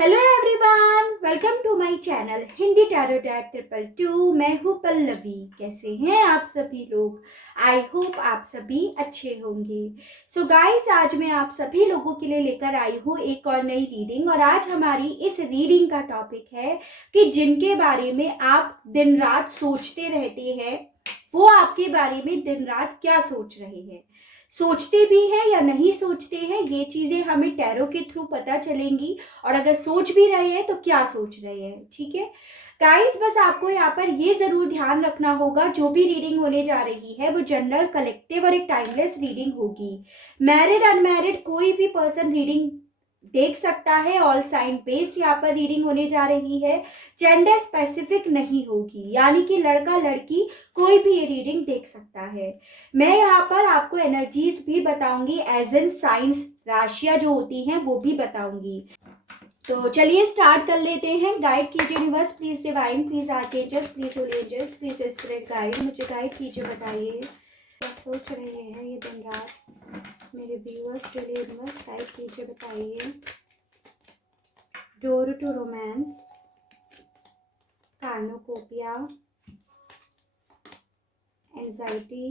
Hello everyone, welcome to my channel Hindi tarot deck 222। मैं हूँ पल्लवी। कैसे हैं आप सभी लोग? आई होप आप सभी अच्छे होंगे। सो गाइस, आज मैं आप सभी लोगों के लिए लेकर आई हूँ एक और नई रीडिंग। और आज हमारी इस रीडिंग का टॉपिक है कि जिनके बारे में आप दिन रात सोचते रहते हैं, वो आपके बारे में दिन रात क्या सोच रहे हैं। सोचते भी हैं या नहीं सोचते हैं, ये चीजें हमें टैरो के थ्रू पता चलेंगी। और अगर सोच भी रहे हैं तो क्या सोच रहे हैं, ठीक है गाइस। बस आपको यहाँ पर ये जरूर ध्यान रखना होगा, जो भी रीडिंग होने जा रही है वो जनरल, कलेक्टिव और एक टाइमलेस रीडिंग होगी। मैरिड अनमैरिड कोई भी पर्सन रीडिंग देख सकता है। ऑल साइन बेस्ड यहाँ पर रीडिंग होने जा रही है। जेंडर स्पेसिफिक नहीं होगी, यानी कि लड़का लड़की कोई भी ये रीडिंग देख सकता है। मैं यहाँ पर आपको एनर्जीज भी बताऊंगी, एज एन साइंस राशियां जो होती हैं वो भी बताऊंगी। तो चलिए स्टार्ट कर लेते हैं। गाइड कीजिए universe, please divine, please archangels, please holy angels, please spirit guide, मुझे गाइड कीजिए। बताइए क्या सोच रहे हैं ये दिन रात मेरे व्यूअर्स के लिए। यूनिवर्स गाइड कीजिए, बताइए। Door to romance, cornucopia, anxiety.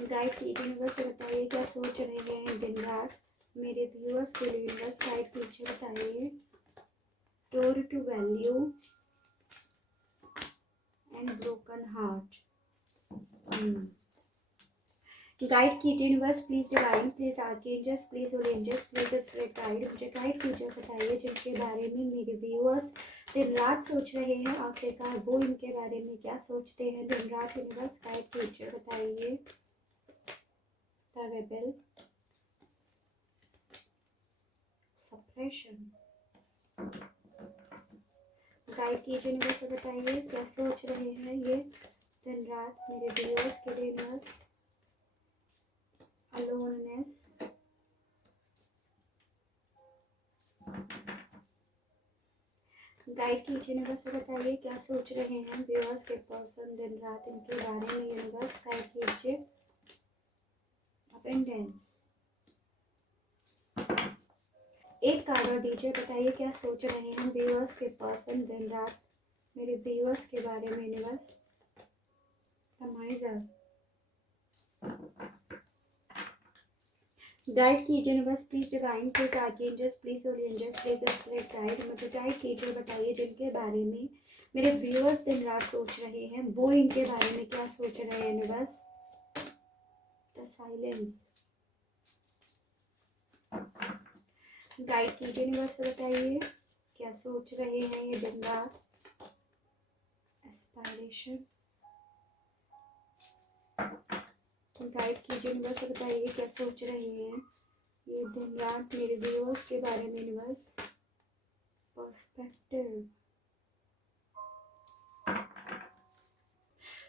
Guide कीजिए यूनिवर्स, बताइए क्या सोच रहे हैं दिन रात मेरे व्यूअर्स के लिए। यूनिवर्स गाइड कीजिए, बताइए। Door to value and broken heart. Guide कीजिए universe, please divine, please archangels, please holy angels, please spirit guide, मुझे गाइड कीजिए। बताइए जिनके बारे में मेरे व्यूअर्स दिन रात सोच रहे हैं, आखिरकार वो इनके बारे में क्या सोचते हैं दिन रात। यूनिवर्स गाइड कीजिए, बताइए। The rebel, suppression. गाइड कीजिए यूनिवर्स, बताइए क्या सोच रहे हैं ये दिन रात मेरे व्यूअर्स के लिए। यूनिवर्स, अलोननेस, गाइड कीजिए यूनिवर्स, बताइए क्या सोच रहे हैं व्यूअर्स के पर्सन दिन रात इनके बारे में। यूनिवर्स गाइड कीजिए। अपेंडेंस, एक कार्ड और दीजिए, बताइए क्या सोच रहे हैं व्यूअर्स के पर्सन दिन रात मेरे व्यूअर्स के बारे में। Universe, the miser. गाइड कीजिए universe, please divine, please archangels, please holy angels, please spirit guide, मुझे गाइड कीजिए। बताइए जिनके बारे में मेरे व्यूअर्स दिन रात सोच रहे हैं, वो इनके बारे में क्या सोच रहे हैं। Universe, the silence. गाइड कीजिए यूनिवर्स, बताइए क्या सोच रहे हैं ये दिन रात। एस्पायरेशन। गाइड कीजिए यूनिवर्स, बताइए क्या सोच रहे हैं ये दिन रात मेरे व्यूअर्स के बारे में। Universe, perspective.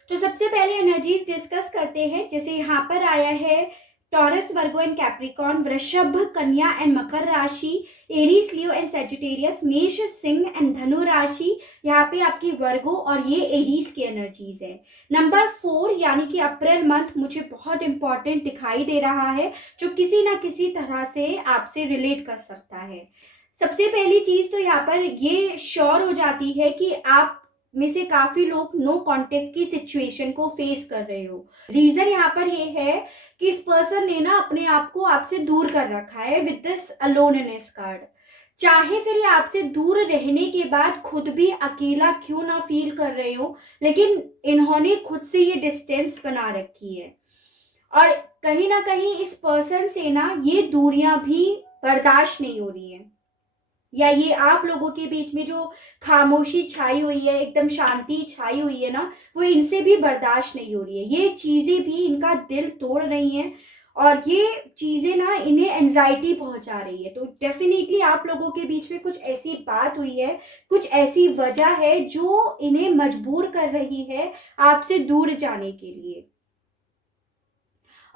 तो सबसे पहले एनर्जीज डिस्कस करते हैं। जैसे यहाँ पर आया है टॉरस, वर्गो एंड कैप्रिकॉन, वृषभ, कन्या एंड मकर राशि, एरीज, लियो एंड सेजिटेरियस, मेष, सिंह एंड धनु राशि। यहाँ पे आपकी वर्गो और ये एरीज की एनर्जीज है। नंबर 4 यानी कि अप्रैल मंथ मुझे बहुत इंपॉर्टेंट दिखाई दे रहा है, जो किसी ना किसी तरह से आपसे रिलेट कर सकता है। सबसे पहली चीज तो यहाँ पर ये श्योर हो जाती है कि आप में से काफी लोग नो कांटेक्ट की सिचुएशन को फेस कर रहे हो। रीजन यहाँ पर ये है कि इस पर्सन ने ना अपने आप को आपसे दूर कर रखा है विद दिस अलोननेस कार्ड। चाहे फिर ये आपसे दूर रहने के बाद खुद भी अकेला क्यों ना फील कर रहे हो, लेकिन इन्होंने खुद से ये डिस्टेंस बना रखी है। और कहीं ना कहीं इस पर्सन से ना ये दूरियां भी बर्दाश्त नहीं हो रही हैं, या ये आप लोगों के बीच में जो खामोशी छाई हुई है, एकदम शांति छाई हुई है ना, वो इनसे भी बर्दाश्त नहीं हो रही है। ये चीजें भी इनका दिल तोड़ रही हैं और ये चीजें ना इन्हें एंजाइटी पहुंचा रही है। तो डेफिनेटली आप लोगों के बीच में कुछ ऐसी बात हुई है, कुछ ऐसी वजह है जो इन्हें मजबूर कर रही है आपसे दूर जाने के लिए।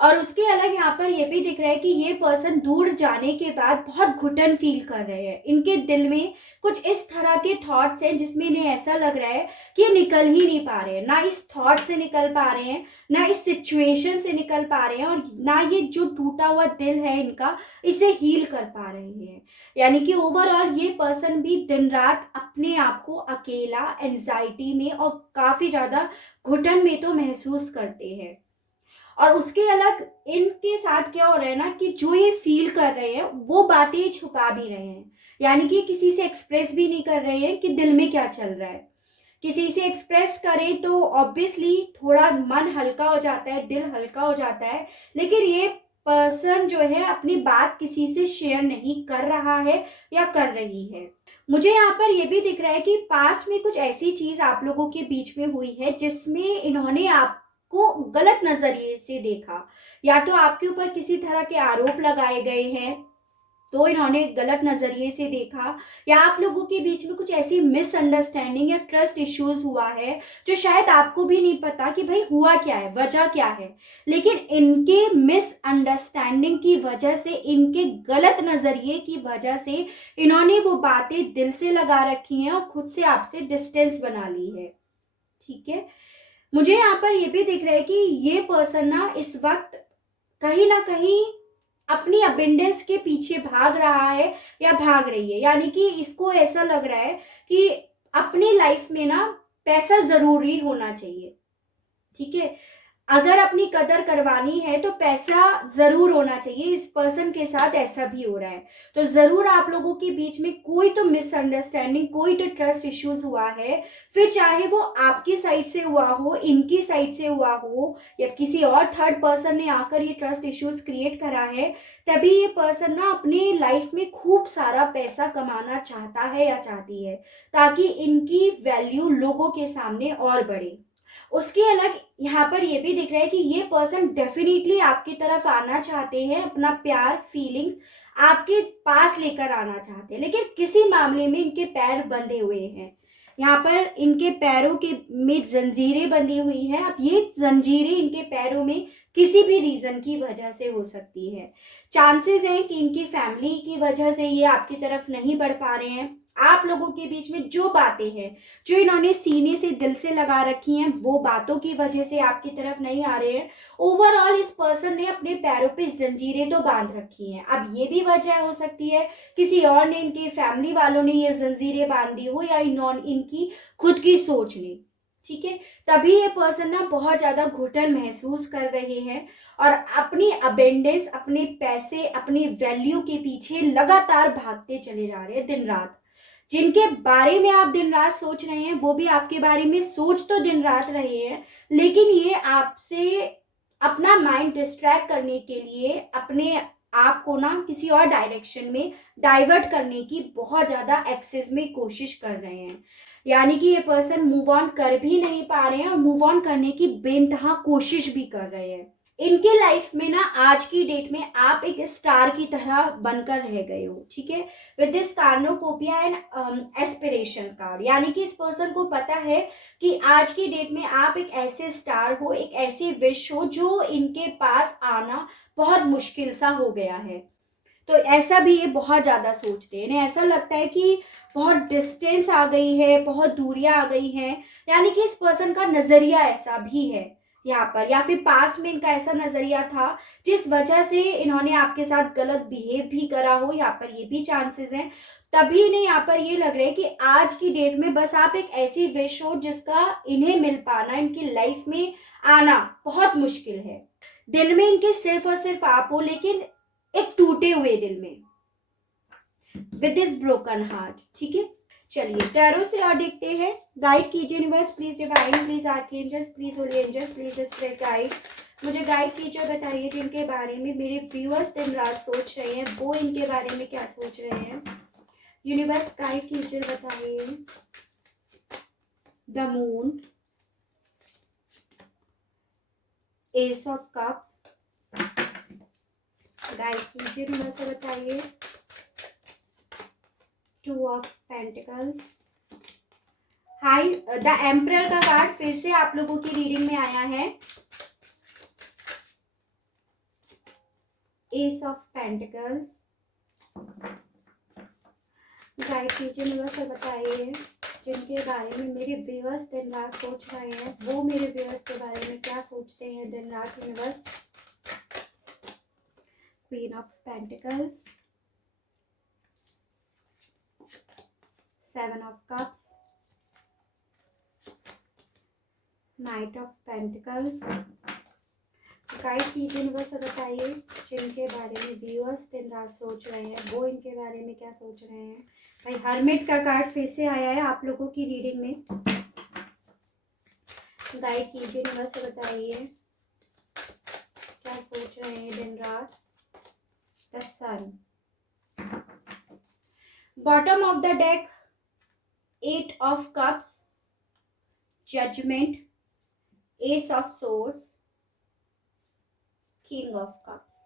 और उसके अलग यहाँ पर ये भी दिख रहा है कि ये पर्सन दूर जाने के बाद बहुत घुटन फील कर रहे हैं। इनके दिल में कुछ इस तरह के थॉट्स हैं जिसमें इन्हें ऐसा लग रहा है कि ये निकल ही नहीं पा रहे हैं, ना इस थॉट से निकल पा रहे हैं, ना इस सिचुएशन से निकल पा रहे हैं, और ना ये जो टूटा हुआ दिल है इनका इसे हील कर पा रहे हैं। यानी कि ओवरऑल ये पर्सन भी दिन रात अपने आप को अकेला, एंजाइटी में और काफ़ी ज़्यादा घुटन में तो महसूस करते हैं। और उसके अलग इनके साथ क्या हो रहा है ना कि जो ये फील कर रहे हैं वो बातें छुपा भी रहे हैं। यानी कि किसी से एक्सप्रेस भी नहीं कर रहे हैं कि दिल में क्या चल रहा है। किसी से एक्सप्रेस करें तो ऑब्वियसली थोड़ा मन हल्का हो जाता है, दिल हल्का हो जाता है, लेकिन ये पर्सन जो है अपनी बात किसी से शेयर नहीं कर रहा है या कर रही है। मुझे यहाँ पर ये भी दिख रहा है कि पास्ट में कुछ ऐसी चीज आप लोगों के बीच में हुई है जिसमें इन्होंने आपको गलत नजरिए से देखा, या तो आपके ऊपर किसी तरह के आरोप लगाए गए हैं तो इन्होंने गलत नजरिए से देखा, या आप लोगों के बीच में कुछ ऐसी मिसअंडरस्टैंडिंग या ट्रस्ट इश्यूज हुआ है जो शायद आपको भी नहीं पता कि भाई हुआ क्या है, वजह क्या है, लेकिन इनके मिसअंडरस्टैंडिंग की वजह से, इनके गलत नजरिए की वजह से इन्होंने वो बातें दिल से लगा रखी हैं और खुद से आपसे डिस्टेंस बना ली है। ठीक है, मुझे यहाँ पर ये भी दिख रहा है कि ये पर्सन ना इस वक्त कहीं ना कहीं अपनी अबेंडेंस के पीछे भाग रहा है या भाग रही है। यानी कि इसको ऐसा लग रहा है कि अपनी लाइफ में ना पैसा जरूरी होना चाहिए। ठीक है, अगर अपनी कदर करवानी है तो पैसा जरूर होना चाहिए। इस पर्सन के साथ ऐसा भी हो रहा है, तो जरूर आप लोगों के बीच में कोई तो मिसअंडरस्टैंडिंग, कोई तो ट्रस्ट इश्यूज हुआ है। फिर चाहे वो आपकी साइड से हुआ हो, इनकी साइड से हुआ हो, या किसी और थर्ड पर्सन ने आकर ये ट्रस्ट इश्यूज क्रिएट करा है, तभी ये पर्सन ना अपनी लाइफ में खूब सारा पैसा कमाना चाहता है या चाहती है, ताकि इनकी वैल्यू लोगों के सामने और बढ़े। उसके अलग यहाँ पर ये भी दिख रहा है कि ये पर्सन डेफिनेटली आपकी तरफ आना चाहते हैं, अपना प्यार, फीलिंग्स आपके पास लेकर आना चाहते हैं, लेकिन किसी मामले में इनके पैर बंधे हुए हैं। यहाँ पर इनके पैरों के में जंजीरें बंधी हुई हैं। अब ये जंजीरें इनके पैरों में किसी भी रीजन की वजह से हो सकती है। चांसेस हैं कि इनकी फैमिली की वजह से ये आपकी तरफ नहीं बढ़ पा रहे हैं। आप लोगों के बीच में जो बातें हैं, जो इन्होंने सीने से, दिल से लगा रखी हैं, वो बातों की वजह से आपकी तरफ नहीं आ रहे हैं। ओवरऑल इस पर्सन ने अपने पैरों पे जंजीरें तो बांध रखी हैं। अब ये भी वजह हो सकती है किसी और ने, इनके फैमिली वालों ने ये जंजीरें बांधी हो, या इनकी खुद की सोच ने। ठीक है, तभी ये पर्सन ना बहुत ज्यादा घुटन महसूस कर रहे हैं और अपनी अबेंडेंस, अपने पैसे, अपनी वैल्यू के पीछे लगातार भागते चले जा रहे हैं दिन रात। जिनके बारे में आप दिन रात सोच रहे हैं वो भी आपके बारे में सोच तो दिन रात रहे हैं, लेकिन ये आपसे अपना माइंड डिस्ट्रैक्ट करने के लिए, अपने आप को ना किसी और डायरेक्शन में डाइवर्ट करने की बहुत ज्यादा एक्सेस में कोशिश कर रहे हैं। यानी कि ये पर्सन मूव ऑन कर भी नहीं पा रहे हैं और मूव ऑन करने की बेइंतहा कोशिश भी कर रहे हैं। इनके लाइफ में ना आज की डेट में आप एक स्टार की तरह बनकर रह गए हो। ठीक है, with this कार्नोकोपिया and aspiration card, यानी कि इस पर्सन को पता है कि आज की डेट में आप एक ऐसे स्टार हो, एक ऐसी विश हो जो इनके पास आना बहुत मुश्किल सा हो गया है। तो ऐसा भी ये बहुत ज़्यादा सोचते हैं। इन्हें ऐसा लगता है कि बहुत डिस्टेंस आ गई है, बहुत दूरियां आ गई हैं। यानी कि इस पर्सन का नज़रिया ऐसा भी है यहाँ पर, या फिर पास में इनका ऐसा नज़रिया था जिस वजह से इन्होंने आपके साथ गलत बिहेव भी करा हो। यहाँ पर ये भी चांसेस हैं। तभी इन्हें यहाँ पर ये लग रहा है कि आज की डेट में बस आप एक ऐसी विश हो जिसका इन्हें मिल पाना, इनकी लाइफ में आना बहुत मुश्किल है। दिल में इनके सिर्फ और सिर्फ आप हो, लेकिन एक टूटे हुए दिल में, विद दिस ब्रोकन हार्ट। ठीक है, चलिए टैरो से और देखते हैं। गाइड कीजिए universe, please divine, please archangels, please holy angels, please spirit guide, मुझे गाइड कीजिए, बताइए जिनके बारे में मेरे व्यूअर्स दिन रात सोच रहे हैं वो इनके बारे में क्या सोच रहे हैं। यूनिवर्स गाइड कीजिए, बताइए। The moon, S of cups, guide कीजिए यूनिवर्स, बताइए। Two of pentacles, high, the emperor का कार्ड फिर से आप लोगों की रीडिंग में आया है। S of pentacles. गाइड कीजिए यूनिवर्स और बताइए जिनके बारे में मेरे व्यूअर्स दिन रात सोच रहे हैं, वो मेरे व्यूअर्स के बारे में क्या सोचते हैं दिन रात universe. Queen of pentacles, seven of cups, night of pentacles. Guide कीजिए यूनिवर्स और बताइए जिनके बारे में व्यूअर्स दिन रात सोच रहे हैं, वो इनके बारे में क्या सोच रहे हैं। भाई हर्मिट का कार्ड फिर से आया है आप लोगों की रीडिंग में। गाइड कीजिए यूनिवर्स और बताइए क्या सोच रहे हैं दिन रात। The sun, bottom of the deck, eight of cups, judgement, ace of swords, king of cups.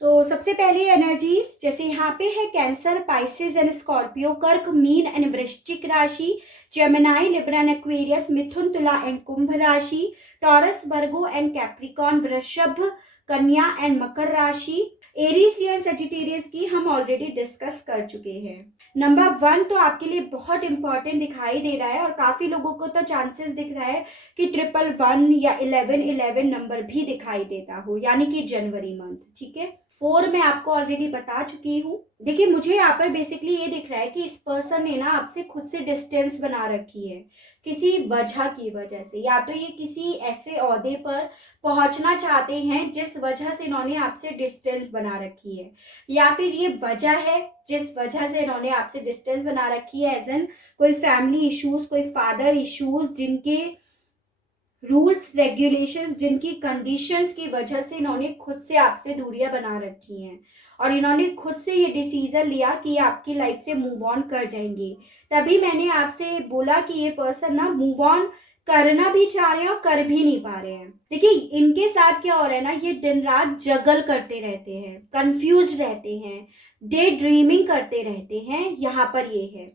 तो सबसे पहले एनर्जीज जैसे यहाँ पे है कैंसर, पाइसेस एंड स्कॉर्पियो, कर्क, मीन एंड वृश्चिक राशि, जेमिनाई, लिब्रा एंड एक्वेरियस, मिथुन, तुला एंड कुंभ राशि, टॉरस, वर्गो एंड कैप्रिकॉन, वृषभ, कन्या एंड मकर राशि। एरीज, लियो एंड सजिटेरियस की हम ऑलरेडी डिस्कस कर चुके हैं। नंबर 1 तो आपके लिए बहुत इंपॉर्टेंट दिखाई दे रहा है और काफी लोगों को तो चांसेस दिख रहा है कि 111 या 1111 नंबर भी दिखाई देता हो, यानी कि जनवरी मंथ। ठीक है, 4 मैं आपको ऑलरेडी बता चुकी हूँ। देखिए मुझे यहाँ पर बेसिकली ये दिख रहा है कि इस पर्सन ने ना आपसे खुद से डिस्टेंस बना रखी है किसी वजह की वजह से, या तो ये किसी ऐसे ओहदे पर पहुंचना चाहते हैं जिस वजह से इन्होंने आपसे डिस्टेंस बना रखी है, या फिर ये वजह है जिस वजह से इन्होंने आपसे डिस्टेंस बना रखी है, एज एन कोई फैमिली इश्यूज, कोई फादर इश्यूज, जिनके रूल्स रेगुलेशंस, जिनकी कंडीशंस की वजह से इन्होंने खुद से आपसे दूरियां बना रखी हैं और इन्होंने खुद से ये डिसीजन लिया कि ये आपकी लाइफ से मूव ऑन कर जाएंगे। तभी मैंने आपसे बोला कि ये पर्सन ना मूव ऑन करना भी चाह रहे हैं और कर भी नहीं पा रहे हैं। देखिए इनके साथ क्या हो रहा है ना, ये दिन रात जगल करते रहते हैं, कंफ्यूज रहते हैं, डे ड्रीमिंग करते रहते हैं। यहाँ पर ये है,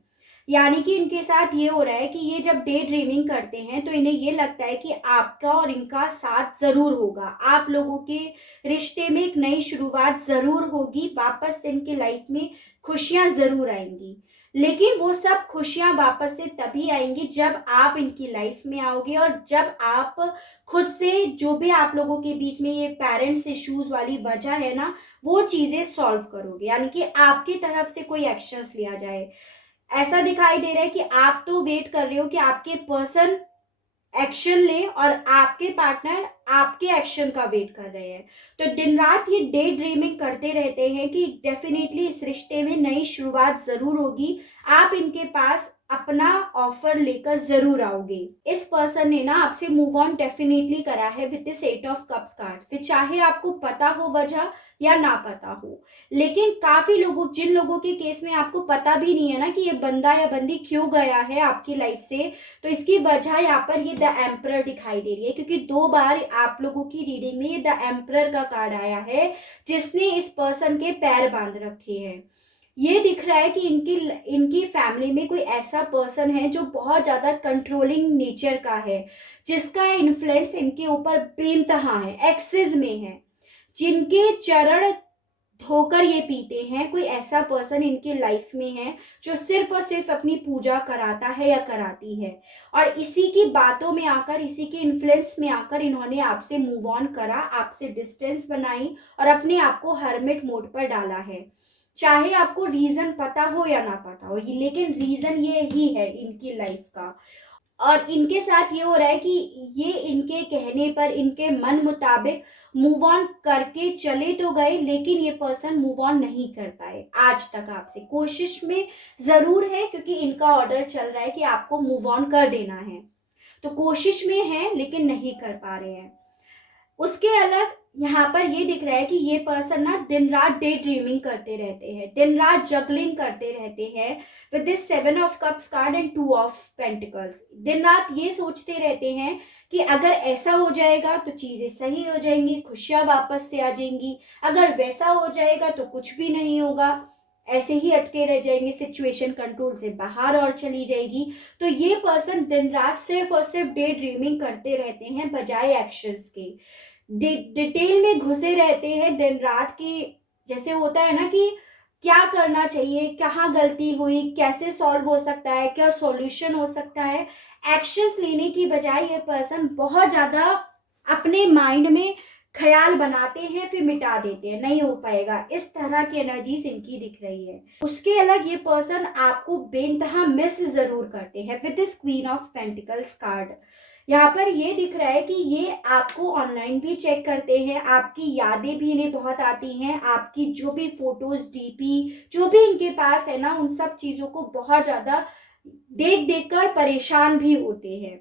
यानी कि इनके साथ ये हो रहा है कि ये जब डे ड्रीमिंग करते हैं तो इन्हें ये लगता है कि आपका और इनका साथ जरूर होगा, आप लोगों के रिश्ते में एक नई शुरुआत जरूर होगी, वापस से इनकी लाइफ में खुशियां जरूर आएंगी। लेकिन वो सब खुशियां वापस से तभी आएंगी जब आप इनकी लाइफ में आओगे और जब आप खुद से जो भी आप लोगों के बीच में ये पेरेंट्स इश्यूज वाली वजह है ना, वो चीजें सॉल्व करोगे, यानी कि आपकी तरफ से कोई एक्शंस लिया जाए। ऐसा दिखाई दे रहा है कि आप तो वेट कर रहे हो कि आपके पर्सन एक्शन ले और आपके पार्टनर आपके एक्शन का वेट कर रहे हैं। तो दिन रात ये डे ड्रीमिंग करते रहते हैं कि डेफिनेटली इस रिश्ते में नई शुरुआत जरूर होगी, आप इनके पास अपना ऑफर लेकर जरूर आओगे। इस पर्सन ने ना आपसे मूव ऑन डेफिनेटली करा है with this 8 of cups card, फिर चाहे आपको पता हो वजह या ना पता हो। लेकिन काफी लोगों, जिन लोगों के केस में आपको पता भी नहीं है ना कि ये बंदा या बंदी क्यों गया है आपकी लाइफ से, तो इसकी वजह यहाँ पर ये द एम्परर दिखाई दे रही है, क्योंकि 2 बार आप लोगों की रीडिंग में ये द एम्परर का कार्ड आया है जिसने इस पर्सन के पैर बांध रखे हैं। ये दिख रहा है कि इनकी फैमिली में कोई ऐसा पर्सन है जो बहुत ज्यादा कंट्रोलिंग नेचर का है, जिसका इन्फ्लुएंस इनके ऊपर बेनतहा है, एक्सेस में है, जिनके चरण धोकर ये पीते हैं। कोई ऐसा पर्सन इनकी लाइफ में है जो सिर्फ और सिर्फ अपनी पूजा कराता है या कराती है, और इसी की बातों में आकर, इसी के इन्फ्लुएंस में आकर इन्होंने आपसे मूव ऑन करा, आपसे डिस्टेंस बनाई और अपने आप को हर्मिट मोड पर डाला है। चाहे आपको रीजन पता हो या ना पता हो, लेकिन रीजन ये ही है इनकी लाइफ का। और इनके साथ ये हो रहा है कि ये इनके कहने पर, इनके मन मुताबिक मूव ऑन करके चले तो गए, लेकिन ये पर्सन मूव ऑन नहीं कर पाए आज तक आपसे। कोशिश में जरूर है क्योंकि इनका ऑर्डर चल रहा है कि आपको मूव ऑन कर देना है, तो कोशिश में है लेकिन नहीं कर पा रहे हैं। उसके अलग यहाँ पर ये दिख रहा है कि ये पर्सन ना दिन रात डे ड्रीमिंग करते रहते हैं, दिन रात जगलिंग करते रहते हैं with this 7 of cups card and 2 of pentacles. दिन रात ये सोचते रहते हैं कि अगर ऐसा हो जाएगा तो चीजें सही हो जाएंगी, खुशियां वापस से आ जाएंगी, अगर वैसा हो जाएगा तो कुछ भी नहीं होगा। ऐसे ही अटके रह जाएंगे, सिचुएशन कंट्रोल से बाहर और चली जाएगी। तो ये पर्सन दिन रात सिर्फ और सिर्फ डे ड्रीमिंग करते रहते हैं बजाय एक्शंस के। डिटेल में घुसे रहते हैं दिन रात की। जैसे होता है ना कि क्या करना चाहिए, कहाँ गलती हुई, कैसे सॉल्व हो सकता है, क्या सॉल्यूशन हो सकता है, एक्शंस लेने की बजाय ये पर्सन बहुत ज़्यादा अपने माइंड में ख्याल बनाते हैं फिर मिटा देते हैं, नहीं हो पाएगा, इस तरह की एनर्जीज इनकी दिख रही है। उसके अलग ये पर्सन आपको बेइंतहा मिस जरूर करते हैं with this queen of pentacles card. यहाँ पर ये दिख रहा है कि ये आपको ऑनलाइन भी चेक करते हैं, आपकी यादें भी इन्हें बहुत आती हैं, आपकी जो भी फोटोज, डीपी जो भी इनके पास है ना, उन सब चीजों को बहुत ज्यादा देख देख कर परेशान भी होते हैं,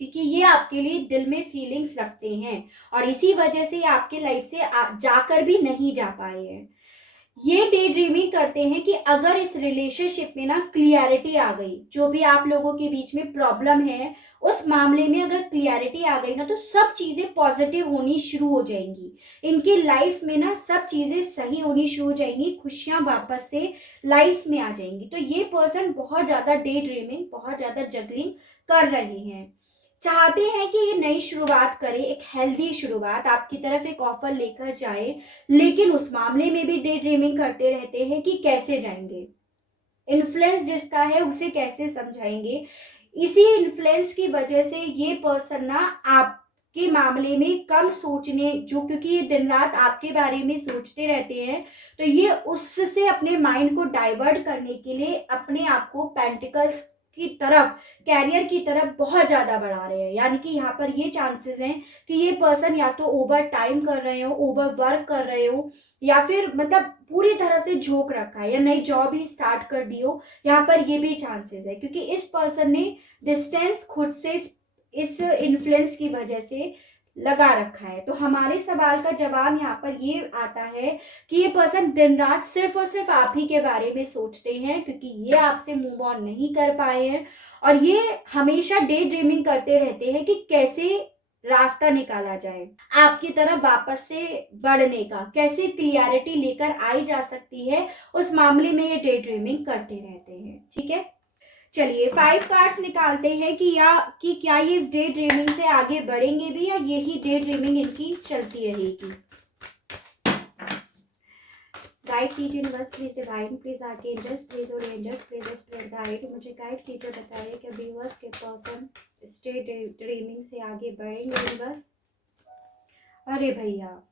क्योंकि ये आपके लिए दिल में फीलिंग्स रखते हैं और इसी वजह से ये आपके लाइफ से जाकर भी नहीं जा पाए हैं। ये डे ड्रीमिंग करते हैं कि अगर इस रिलेशनशिप में ना क्लियरिटी आ गई, जो भी आप लोगों के बीच में प्रॉब्लम है उस मामले में अगर क्लियरिटी आ गई ना, तो सब चीजें पॉजिटिव होनी शुरू हो जाएंगी। इनकी लाइफ में ना सब चीजें सही होनी शुरू हो जाएंगी, खुशियां वापस से लाइफ में आ जाएंगी। तो ये पर्सन बहुत ज्यादा डे ड्रीमिंग, बहुत ज्यादा जगलिंग कर रहे हैं, चाहते हैं कि ये नई शुरुआत करे, एक हेल्दी शुरुआत आपकी तरफ एक ऑफर लेकर जाए, लेकिन उस मामले में भी डे ड्रीमिंग करते रहते हैं कि कैसे जाएंगे, इन्फ्लुएंस जिसका है उसे कैसे समझाएंगे। इसी इन्फ्लुएंस की वजह से ये पर्सन ना आपके मामले में कम सोचने, जो क्योंकि ये दिन रात आपके बारे में सोचते रहते हैं, तो ये उससे अपने माइंड को डाइवर्ट करने के लिए अपने आप को पेंटिकल्स की तरफ, कैरियर की तरफ बहुत ज्यादा बढ़ा रहे हैं। यानी कि यहाँ पर ये चांसेस हैं कि ये पर्सन या तो ओवर टाइम कर रहे हो, ओवर वर्क कर रहे हो, या फिर मतलब पूरी तरह से झोंक रखा है, या नई जॉब ही स्टार्ट कर दी हो। यहाँ पर ये भी चांसेस है क्योंकि इस पर्सन ने डिस्टेंस खुद से इस इन्फ्लुएंस की वजह से लगा रखा है। तो हमारे सवाल का जवाब यहाँ पर ये आता है कि ये पर्सन दिन रात सिर्फ और सिर्फ आप ही के बारे में सोचते हैं, क्योंकि ये आपसे मूव ऑन नहीं कर पाए हैं और ये हमेशा डे ड्रीमिंग करते रहते हैं कि कैसे रास्ता निकाला जाए आपकी तरफ वापस से बढ़ने का, कैसे क्लियरिटी लेकर आई जा सकती है, उस मामले में ये डे ड्रीमिंग करते रहते हैं। ठीक है, चलिए 5 कार्ड्स निकालते हैं कि क्या ये इस डे ड्रीमिंग से आगे बढ़ेंगे भी, या यही डे ड्रीमिंग इनकी चलती रहेगी। गाइड कीजिए universe, please divine, please archangels, please holy angels, please spirit guide, मुझे गाइड कीजिए, बताइए कि व्यूअर्स के पर्सन स्टे ड्रीमिंग से आगे बढ़ेंगे यूनिवर्स। अरे भैया,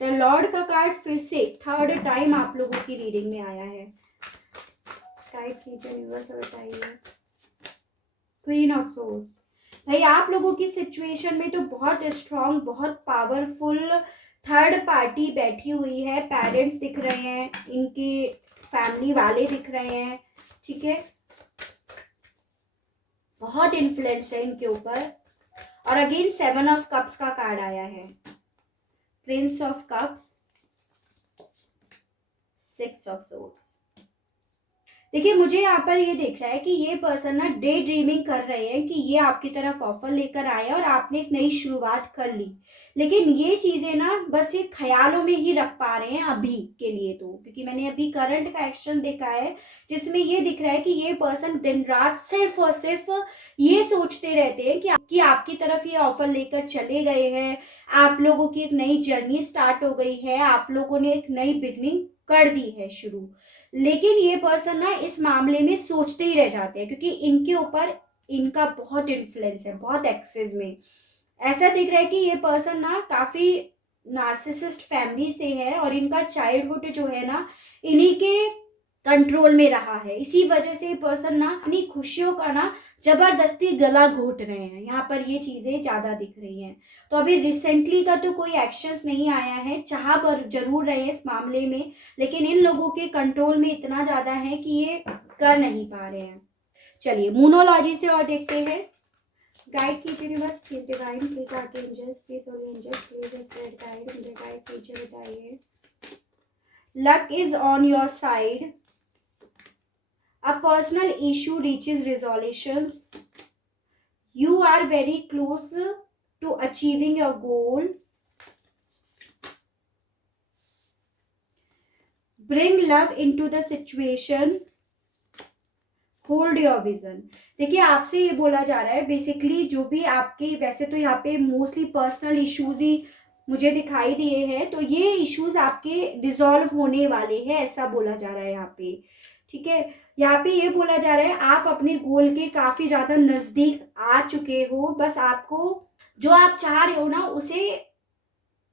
द लॉर्ड का कार्ड फिर से थर्ड टाइम आप लोगों की रीडिंग में आया है। गाइड कीजिए यूनिवर्स, बताइए। क्वीन ऑफ सोर्ड्स, भाई आप लोगों की सिचुएशन में तो बहुत स्ट्रांग, बहुत पावरफुल थर्ड पार्टी बैठी हुई है। पेरेंट्स दिख रहे हैं, इनके फैमिली वाले दिख रहे हैं, ठीक है, बहुत इन्फ्लुएंस है इनके ऊपर। और अगेन 7 ऑफ कप्स का कार्ड आया है, Prince of cups, 6 of swords. देखिए मुझे यहाँ पर ये दिख रहा है कि ये पर्सन ना डे ड्रीमिंग कर रहे हैं कि ये आपकी तरफ ऑफर लेकर आए और आपने एक नई शुरुआत कर ली, लेकिन ये चीजें ना बस ये ख्यालों में ही रख पा रहे हैं अभी के लिए। तो क्योंकि मैंने अभी करंट का एक्शन देखा है जिसमें ये दिख रहा है कि ये पर्सन दिन रात सिर्फ और सिर्फ ये सोचते रहते हैं कि आपकी तरफ ये ऑफर लेकर चले गए हैं, आप लोगों की एक नई जर्नी स्टार्ट हो गई है, आप लोगों ने एक नई बिगनिंग कर दी है शुरू। लेकिन ये पर्सन ना इस मामले में सोचते ही रह जाते हैं क्योंकि इनके ऊपर इनका बहुत इन्फ्लुएंस है, बहुत एक्सेस में। ऐसा दिख रहा है कि ये पर्सन ना काफी नार्सिसिस्ट फैमिली से है और इनका चाइल्डहुड जो है ना इन्हीं के कंट्रोल में रहा है। इसी वजह से ये पर्सन ना अपनी खुशियों का ना जबरदस्ती गला घोट रहे हैं, यहाँ पर ये चीजें ज्यादा दिख रही हैं। तो अभी रिसेंटली का तो कोई एक्शंस नहीं आया है, चाह पर जरूर रहे इस मामले में, लेकिन इन लोगों के कंट्रोल में इतना ज्यादा है कि ये कर नहीं पा रहे हैं। चलिए मूनोलॉजी से और देखते हैं। गाइड कीजिए universe, please divine, please archangels, please holy angels, please spirit guide, मुझे गाइड कीजिए, बताइए। Luck is on your side, a personal issue reaches resolutions, you are very close to achieving your goal, bring love into the situation, hold your vision. देखिए आपसे ये बोला जा रहा है बेसिकली जो भी आपके, वैसे तो यहाँ पे मोस्टली पर्सनल इश्यूज ही मुझे दिखाई दिए हैं, तो ये इश्यूज आपके डिसॉल्व होने वाले हैं, ऐसा बोला जा रहा है यहाँ पे। ठीक है, यहाँ पे ये बोला जा रहा है आप अपने गोल के काफी ज्यादा नजदीक आ चुके हो, बस आपको जो आप चाह रहे हो ना उसे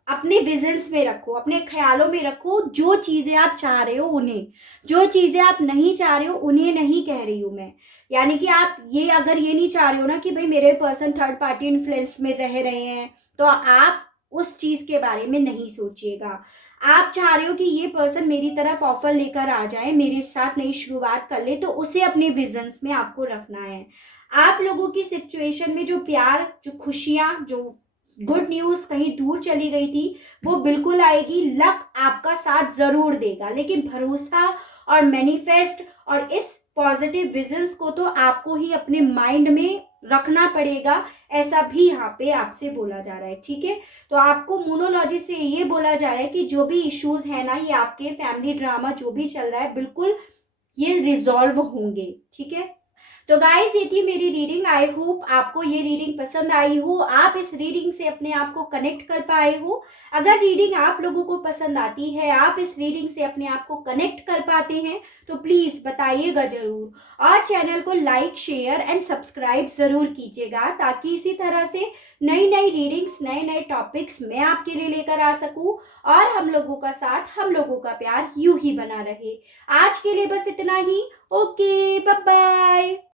अपने विजन्स में रखो, अपने ख्यालों में रखो। जो चीजें आप चाह रहे हो उन्हें, जो चीजें आप नहीं चाह रहे हो उन्हें नहीं कह रही हूं मैं। यानी कि आप ये अगर ये नहीं चाह रहे हो ना कि भाई मेरे पर्सन थर्ड पार्टी इन्फ्लुएंस में रह रहे हैं, तो आप उस चीज के बारे में नहीं सोचिएगा। आप चाह रहे हो कि ये पर्सन मेरी तरफ ऑफर लेकर आ जाए, मेरे साथ नई शुरुआत कर ले, तो उसे अपने विजन्स में आपको रखना है। आप लोगों की सिचुएशन में जो प्यार, जो खुशियां, जो गुड न्यूज कहीं दूर चली गई थी, वो बिल्कुल आएगी। लक आपका साथ जरूर देगा, लेकिन भरोसा और मैनिफेस्ट और इस पॉजिटिव विजन्स को तो आपको ही अपने माइंड में रखना पड़ेगा, ऐसा भी यहाँ पे आपसे बोला जा रहा है। ठीक है, तो आपको मोनोलॉजी से ये बोला जा रहा है कि जो भी इश्यूज है ना, ये आपके फैमिली ड्रामा जो भी चल रहा है, बिल्कुल ये रिजॉल्व होंगे। ठीक है, तो गाइस ये थी मेरी रीडिंग। आई होप आपको ये रीडिंग पसंद आई हो, आप इस रीडिंग से अपने आप को कनेक्ट कर पाए हो। अगर रीडिंग आप लोगों को पसंद आती है, आप इस रीडिंग से अपने आप को कनेक्ट कर पाते हैं, तो प्लीज बताइएगा जरूर, और चैनल को लाइक, शेयर एंड सब्सक्राइब जरूर कीजिएगा, ताकि इसी तरह से नई नई रीडिंग्स, नए नए टॉपिक्स मैं आपके लिए लेकर आ सकूं, और हम लोगों का साथ, हम लोगों का प्यार यूं ही बना रहे। आज के लिए बस इतना ही। Okay, bye bye.